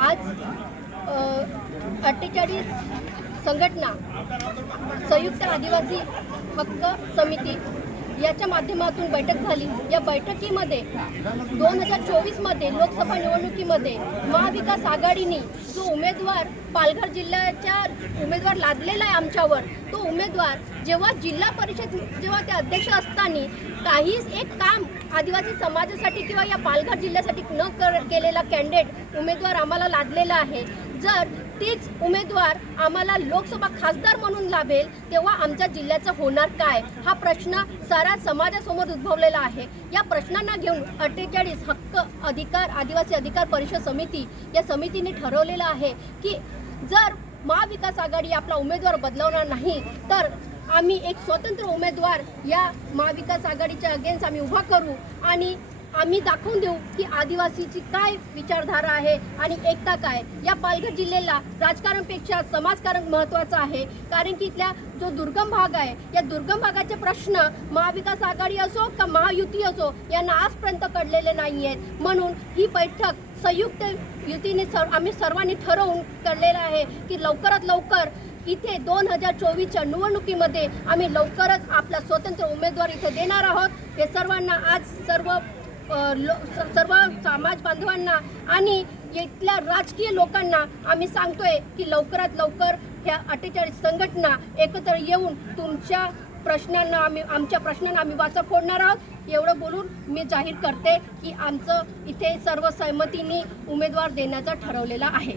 आज अठ्ठेचाळीस संघटना संयुक्त आदिवासी हक्क समिती याच्या माध्यमातून बैठक झाली. या बैठकीमध्ये दोन हजार चोवीसमध्ये लोकसभा निवडणुकीमध्ये महाविकास आघाडीने जो उमेदवार पालघर जिल्ह्याच्या उमेदवार लादलेला आहे आमच्यावर तो उमेदवार जेव्हा जिल्हा परिषद जेव्हा ते अध्यक्ष असताना काहीच एक काम आदिवासी समाजासाठी किंवा या पालघर जिल्ह्यासाठी न कर केलेला कॅन्डिडेट उमेदवार आम्हाला लादलेला आहे. जर तीच उमेदवार आम्हाला लोकसभा खासदार म्हणून लाभेल तेव्हा आमच्या जिल्ह्याचं होणार काय? हा प्रश्न सारा समाजासमोर उद्भवलेला आहे. या प्रश्नांना घेऊन अठ्ठेचाळीस हक्क अधिकार आदिवासी अधिकार परिषद समिती या समितीने ठरवलेलं आहे की जर महाविकास आघाडी आपला उमेदवार बदलवणार नाही तर आम्ही एक स्वतंत्र उमेदवार या महाविकास आघाडीच्या अगेन्स्ट आम्ही उभा करू आणि आम्ही दाखवून देऊ की आदिवासीची काय विचारधारा आहे आणि एकता काय? या पालघर जिल्ह्याला राजकारणपेक्षा समाजकारण महत्त्वाचं आहे. कारण की इथल्या जो दुर्गम भाग आहे या दुर्गम भागाचे प्रश्न महाविकास आघाडी असो का महायुती असो यांना आजपर्यंत कळलेले नाही आहेत म्हणून ही बैठक संयुक्त युतीने सर आम्ही सर्वांनी ठरवून कळलेलं आहे की लवकरात लवकर इथे दोन हजार चोवीसच्या निवडणुकीमध्ये आम्ही लवकरच आपला स्वतंत्र उमेदवार इथे देणार आहोत. हे सर्वांना आज सर्व लो स- सर्व समाज बांधवांना आणि इथल्या राजकीय लोकांना आम्ही सांगतोय की लवकरात लवकर ह्या अठ्ठेचाळीस संघटना एकत्र येऊन तुमच्या प्रश्नांना आम्ही आमच्या प्रश्नांना आम्ही वाचा फोडणार आहोत. एवढं बोलून मी जाहीर करते की आमचं इथे सर्व सहमतीने उमेदवार देण्याचा ठरवलेला आहे.